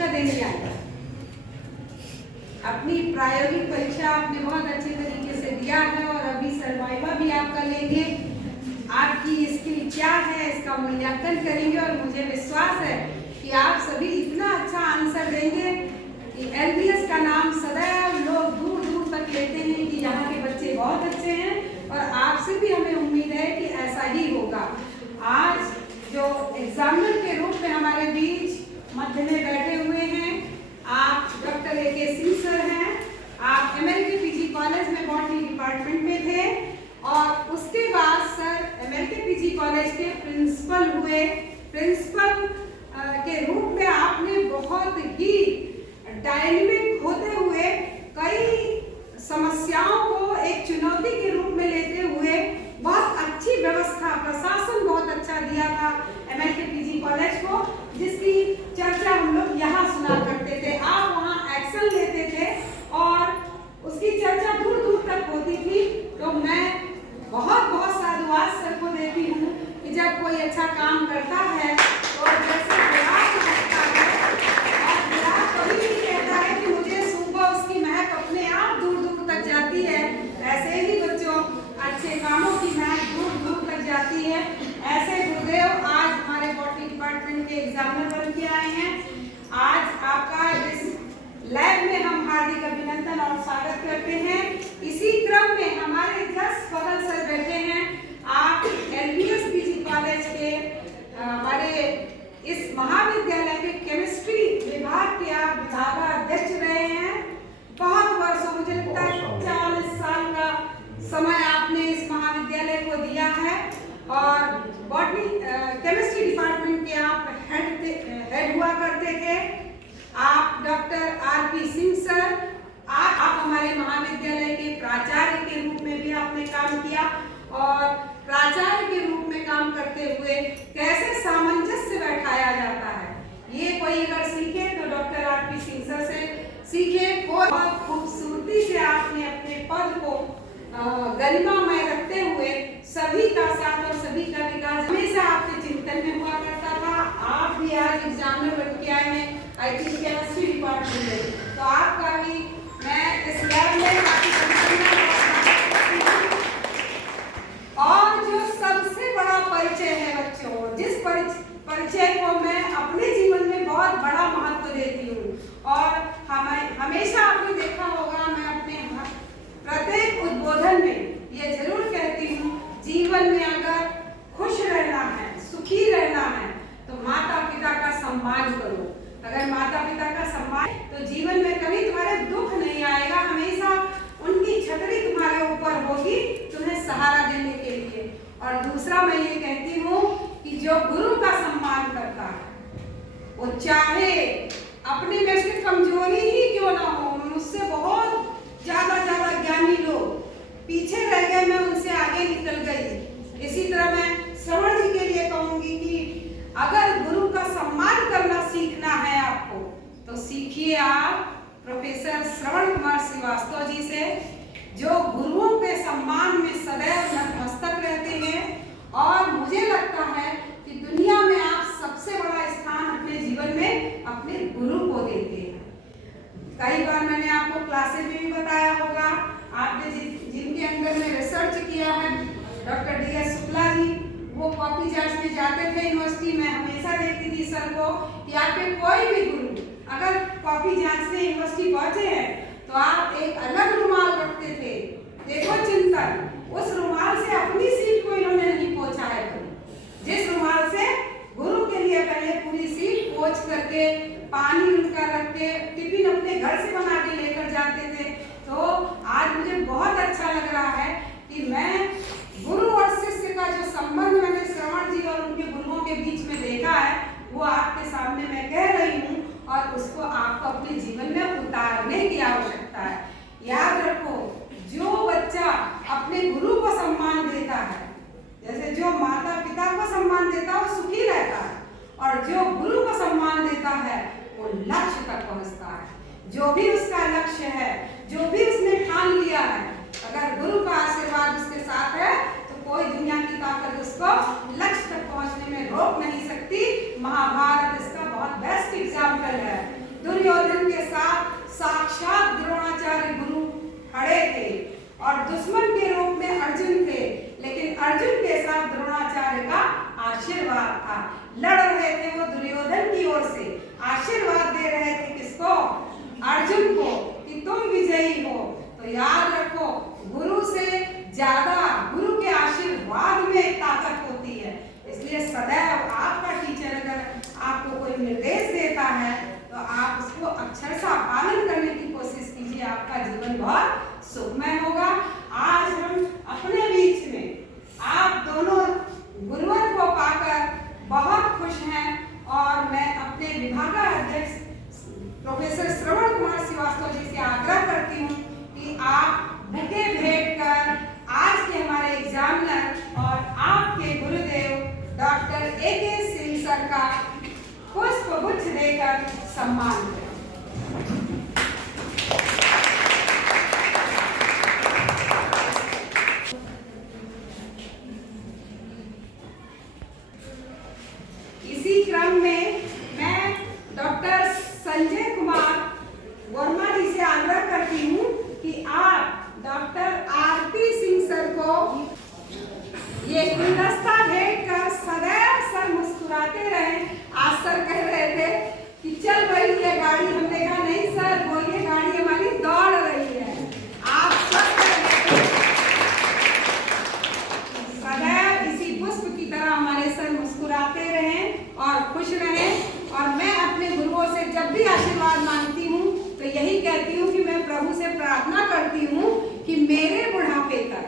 परीक्षा देने आए। अपनी प्रायोगिक परीक्षा आपने बहुत अच्छे तरीके से दिया है और अभी सर्वाइवा भी आपका लेंगे। आपकी स्किल क्या है इसका मूल्यांकन करेंगे और मुझे विश्वास है कि आप सभी इतना अच्छा आंसर देंगे कि एलबीएस का नाम सदैव लोग दूर दूर तक लेते हैं कि यहाँ के बच्चे बहुत अच्छे हैं और आपसे भी हमें उम्मीद है कि ऐसा ही होगा। आज जो एग्जामिनर के रूप में हमारे बीच मध्य में बैठे हुए हैं, आप डॉक्टर ए.के. सिंह सर हैं। आप एमएलके पीजी कॉलेज में बॉटनी डिपार्टमेंट में थे और उसके बाद सर एमएलके पीजी कॉलेज के प्रिंसिपल हुए। प्रिंसिपल के रूप में आपने बहुत ही डायनेमिक होते हुए कई समस्याओं को एक चुनौती के रूप में लेते हुए बहुत अच्छी व्यवस्था, प्रशासन बहुत अच्छा दिया था एमएलके पीजी कॉलेज को, जिसकी चर्चा हम लोग यहाँ सुना करते थे। आप वहाँ एक्शन लेते थे और उसकी चर्चा दूर दूर तक होती थी। तो मैं बहुत बहुत साधुवाद सर को देती हूँ कि जब कोई अच्छा काम करता है तो जैसे विराट लगता है और विराट कभी भी कहता है कि मुझे सुबह उसकी महक अपने आप दूर दूर तक जाती है, ऐसे ही बच्चों अच्छे कामों की महक दूर दूर तक जाती है। ऐसे गुरुदेव आज हमारे बॉटनी डिपार्टमेंट के एग्जामिनर बन के आए हैं। आज आपका इस लैब में हम हार्दिक अभिनंदन और स्वागत करते हैं। इसी क्रम में हमारे जस्ट बगल सर बैठे हैं। आप एलबीएस पीजी कॉलेज के हमारे इस महाविद्यालय के केमिस्ट्री विभाग के आप विभागाध्यक्ष रहे हैं। बहुत वर्षों, मुझे लगता है 40 साल का समय आपने इस महाविद्यालय को दिया है और बॉटनी केमिस्ट्री डिपार्टमेंट के आप हेड हुआ करते थे। आप डॉक्टर आर.पी. सिंह सर, आप हमारे महाविद्यालय के प्राचार्य के रूप में भी आपने काम किया और प्राचार्य के रूप में काम करते हुए कैसे सामंजस्य बैठाया जाता है ये कोई अगर सीखे तो डॉक्टर आर.पी. सिंह सर से सीखे। बहुत खूबसूरती से आपने अपने पद को गरिमामय रखते हुए सभी का साथ और सभी का विकास हमेशा आपके चिंतन में हुआ करता था। आप भी आज एग्जामिनर बन के आए हैं आई थिंक केमिस्ट्री डिपार्टमेंट में, तो आपका भी मैं इस लैब में काफी और जो सबसे बड़ा परिचय है बच्चों, जिस परिचय को मैं अपने जीवन में बहुत बड़ा महत्व देती हूँ और हमेशा आपने देखा होगा मैं अपने प्रत्येक उद्बोधन में ये जरूर कहती हूँ, जीवन में अगर खुश रहना है, सुखी रहना है तो माता पिता का सम्मान करो। अगर माता पिता का सम्मान तो जीवन में कभी तुम्हारे दुख नहीं आएगा, हमेशा उनकी छतरी तुम्हारे ऊपर होगी तुम्हें सहारा देने के लिए। और दूसरा मैं ये कहती हूँ कि जो गुरु का सम्मान करता है वो चाहे अपने में से कमजोरी ही क्यों ना हो, मुझसे बहुत ज्यादा ज्ञानी लोग पीछे रह गए, मैं उनसे आगे निकल गई। इसी तरह मैं श्रवण जी के लिए कहूंगी कि अगर गुरु का सम्मान करना सीखना है आपको तो सीखिए आप प्रोफेसर श्रवण कुमार श्रीवास्तव जी से, जो गुरुओं के सम्मान में सदैव नतमस्तक रहते हैं और मुझे लगता है कि दुनिया में आप सबसे बड़ा स्थान अपने जीवन में अपने गुरु को देते हैं। कई बार मैंने आपको क्लासेस में भी बताया होगा, आपने जिनके अंदर में रिसर्च किया है डॉक्टर डी.एस. शुक्ला जी, वो कॉपी जांच में जाते थे यूनिवर्सिटी में, हमेशा देखती थी सर को कि आपके कोई भी गुरु अगर कॉपी जांचने यूनिवर्सिटी पहुंचे हैं तो आप एक अलग रुमाल रखते थे। देखो चिंतन, उस रुमाल से अपनी सीट को इन्होंने नहीं पोंछा है, जिस रुमाल से गुरु के लिए पहले पूरी सीट पोंछ करके पानी उनका रख के टिफिन अपने घर से बना के लेकर जाते थे। तो आज मुझे बहुत अच्छा लग रहा है कि मैं गुरु और शिष्य का जो संबंध मैंने श्रवण जी और उनके गुरुओं के बीच में देखा है वो आपके सामने मैं कह रही हूँ और उसको आपको अपने जीवन में उतारने की आवश्यकता है। याद रखो, जो बच्चा अपने गुरु को सम्मान देता है, जैसे जो माता पिता को सम्मान देता है वो सुखी रहता है और जो गुरु को सम्मान देता है वो लक्ष्य तक पहुंचता है। जो भी उसका लक्ष्य है, जो भी उसने ठान लिया है, अगर गुरु का आशीर्वाद उसके साथ है तो कोई दुनिया की ताकत उसको लक्ष्य तक पहुंचने में रोक नहीं सकती। महाभारत इसका बहुत बेस्ट एग्जाम्पल है दुर्योधन के साथ साक्षात द्रोणाचार्य गुरु खड़े थे और दुश्मन के रूप में अर्जुन थे, लेकिन अर्जुन के साथ द्रोणाचार्य का आशीर्वाद था। लड़ रहे थे वो दुर्योधन की ओर से, आशीर्वाद दे रहे थे किसको? अर्जुन को, कि तुम विजयी हो। तो याद रखो, गुरु से ज्यादा गुरु के आशीर्वाद में ताकत होती है। इसलिए सदैव आपका टीचर अगर आपको कोई निर्देश देता है तो आप उसको अक्षरशः पालन करने की कोशिश कीजिए, आपका जीवन बहुत सुखमय होगा। आज हम अपने बीच में आप दोनों गुरुवर को पाकर बहुत खुश हैं और मैं अपने विभागाध्यक्ष प्रोफेसर श्रवण कुमार श्रीवास्तव जी से आग्रह करती हूँ कि आप बुके भेंट कर आज के हमारे एग्जामिनर और आपके गुरुदेव डॉक्टर A.K. सिंह सर का पुष्प गुच्छ देकर सम्मान करें। इसी क्रम में मैं डॉक्टर संजय कुमार वर्मा जी से आग्रह करती हूँ कि आप डॉक्टर R.P. सिंह सर को ये गुलदस्ता भेंट कर सदैव सर मुस्कुराते रहे। आज सर कह रहे थे कि चल रही है गाड़ी, हमने कहा नहीं सर, बोलिए गाड़ी हमारी दौड़ रही है। आप सब सदैव इसी पुष्प की तरह हमारे सर मुस्कुराते रहें और खुश रहें। और मैं अपने गुरुओं से जब भी आशीर्वाद मांगती हूँ तो यही कहती हूँ कि मैं प्रभु से प्रार्थना करती हूँ कि मेरे बुढ़ापे तक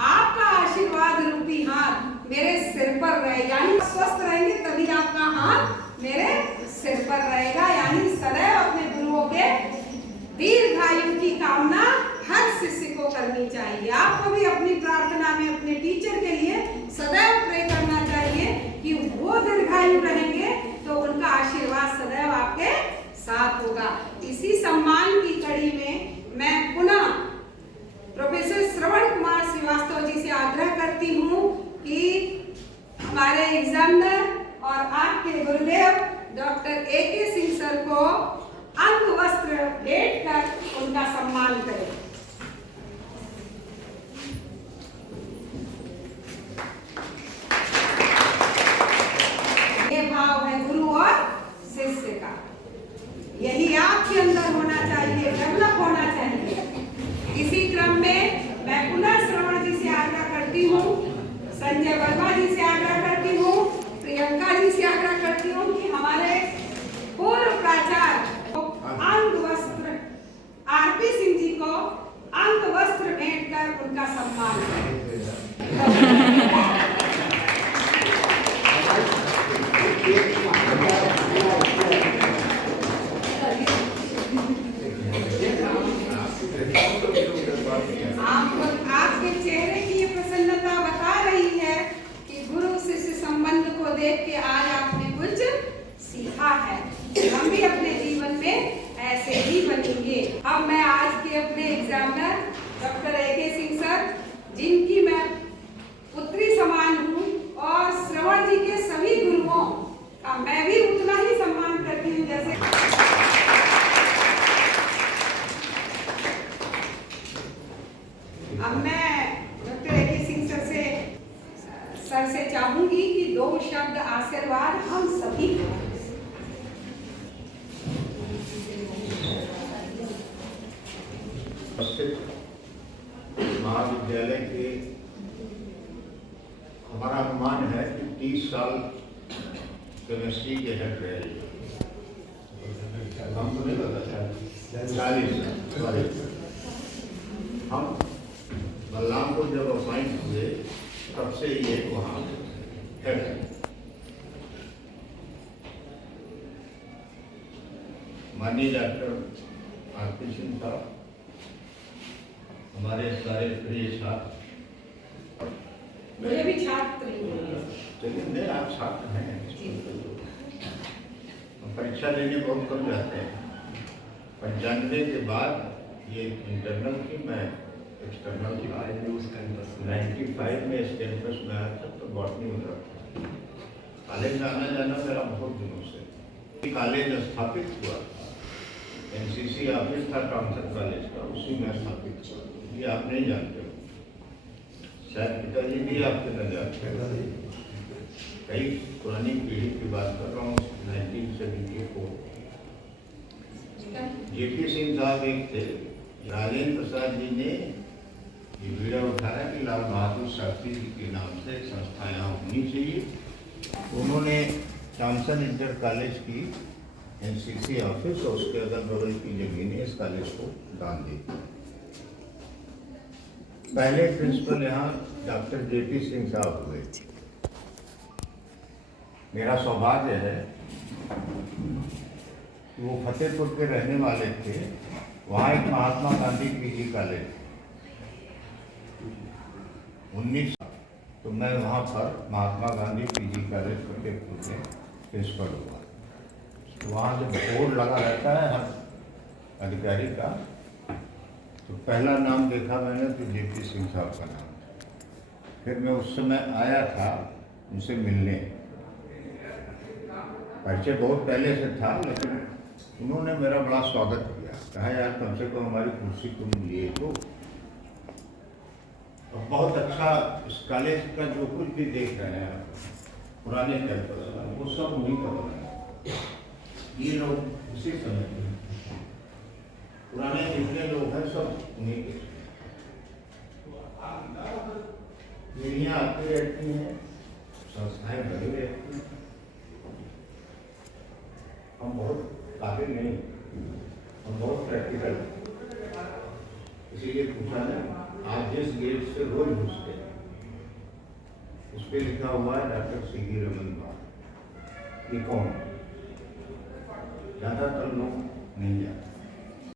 आपका आशीर्वाद रूपी हाथ मेरे सिर पर रहे, यानी स्वस्थ रहेंगे तभी आपका हाथ मेरे सिर पर रहेगा। यानी सदैव अपने गुरुओं के दीर्घायु की कामना हर शिष्य को करनी चाहिए। आपको भी अपनी प्रार्थना में अपने टीचर के लिए सदैव प्रे करना चाहिए कि वो दीर्घायु रहेंगे तो उनका आशीर्वाद सदैव आपके साथ होगा। इसी सम्मान की कड़ी में मैं पुनः प्रोफेसर श्रवण कुमार श्रीवास्तव जी से आग्रह करती हूँ कि हमारे एग्जामिनर और आपके गुरुदेव डॉक्टर A.K. सिंह सर को अंग वस्त्र भेंट कर उनका सम्मान करें। ये भाव है गुरु और शिष्य का, यही आपके अंदर होना चाहिए, डेवलप होना चाहिए। इसी क्रम में मैं पुनः श्रवण जी से आग्रह करती हूँ, संजय वर्मा जी से आग्रह करती हूँ, प्रियंका जी से आग्रह करती हूँ कि हमारे पूर्व प्राचार्य अंग वस्त्र R.P. सिंह जी को अंग वस्त्र भेंट कर उनका सम्मान करें। आपके चेहरे की ये प्रसन्नता बता रही है कि गुरु शिष्य संबंध को देख के आज आपने कुछ सीखा है। हम भी अपने जीवन में ऐसे ही बनेंगे। अब मैं आज के अपने examiner doctor A.K. Singh sir, जिनकी मैं पुत्री समान हूँ और श्रवण जी के सभी गुरुओं का मैं भी उतना ही सम्मान करती हूँ जैसे अब मैं डॉक्टर A.K. सिंह सर से चाहूंगी कि दो शब्द आशीर्वाद हम सभी को। महाविद्यालय के हमारा अनुमान है कि 30 साल केमिस्ट्री के हेड रहे, हम तो नहीं पता 40 हम बलरामपुर जब अपॉइंट हुए तब से ये वहाँ हेड है। माननीय डॉक्टर R.P. सिंह साहब, हमारे सारे प्रिय छात्र, मुझे भी छात्र चलिए नहीं आप छात्र हैं, परीक्षा देने बहुत कम जाते हैं। 95 के बाद ये इंटरनल की, मैं एक्सटर्नल की 95 में इस कैंपस में आया था तो बॉटनी हो रहा था। कॉलेज में आना जाना मेरा बहुत दिनों से, कॉलेज स्थापित हुआ, एनसीसी ऑफिस था टॉमसन कॉलेज का, उसी में स्थापित हुआ। ये आप नहीं जानते हो, शायद पिताजी भी आपके न जानते हो। कई पुरानी पीढ़ी की बात कर रहा हूँ, 1974। जेपी सिंह साहब एक थे, राजेंद्र प्रसाद जी ने ये बीड़ा उठाया कि लाल बहादुर शास्त्री जी के नाम से संस्था यहाँ होनी चाहिए। उन्होंने टॉमसन इंटर कॉलेज की एनसीसी ऑफिस और उसके अगल बगल की जमीनें इस कॉलेज को दान दी। पहले प्रिंसिपल यहाँ डॉक्टर जेपी सिंह साहब हुए। मेरा सौभाग्य है कि वो फतेहपुर के रहने वाले थे। वहाँ एक महात्मा गांधी पीजी कॉलेज 19, तो मैं वहाँ पर महात्मा गांधी पीजी कॉलेज फतेहपुर में प्रिंसिपल हुआ। तो वहाँ जब बोर्ड लगा रहता है हर अधिकारी का, तो पहला नाम देखा मैंने तो जेपी सिंह साहब का नाम। फिर मैं उस समय आया था उनसे मिलने, परिचय बहुत पहले से था, लेकिन उन्होंने मेरा बड़ा स्वागत किया। कहा यार कम से कम हमारी कुर्सी तुम लिए तो। और बहुत अच्छा इस कॉलेज का जो कुछ भी देख रहे हैं आप, पुराने कैंपस वो सब उन्हीं का बना है। ये लोग उसी समय के पुराने जितने लोग हैं सब उन्हीं के। पीढ़ियाँ आती रहती हैं, संस्थाएं बनी रहती हैं। हम बहुत काबिल नहीं, हम बहुत प्रैक्टिकल। इसीलिए पूछा है, आप जिस गेट से रोज घुसते हैं उस पर लिखा हुआ है डॉक्टर सी.वी. रमन बाग। ये कौन? ज़्यादातर लोग नहीं जानते।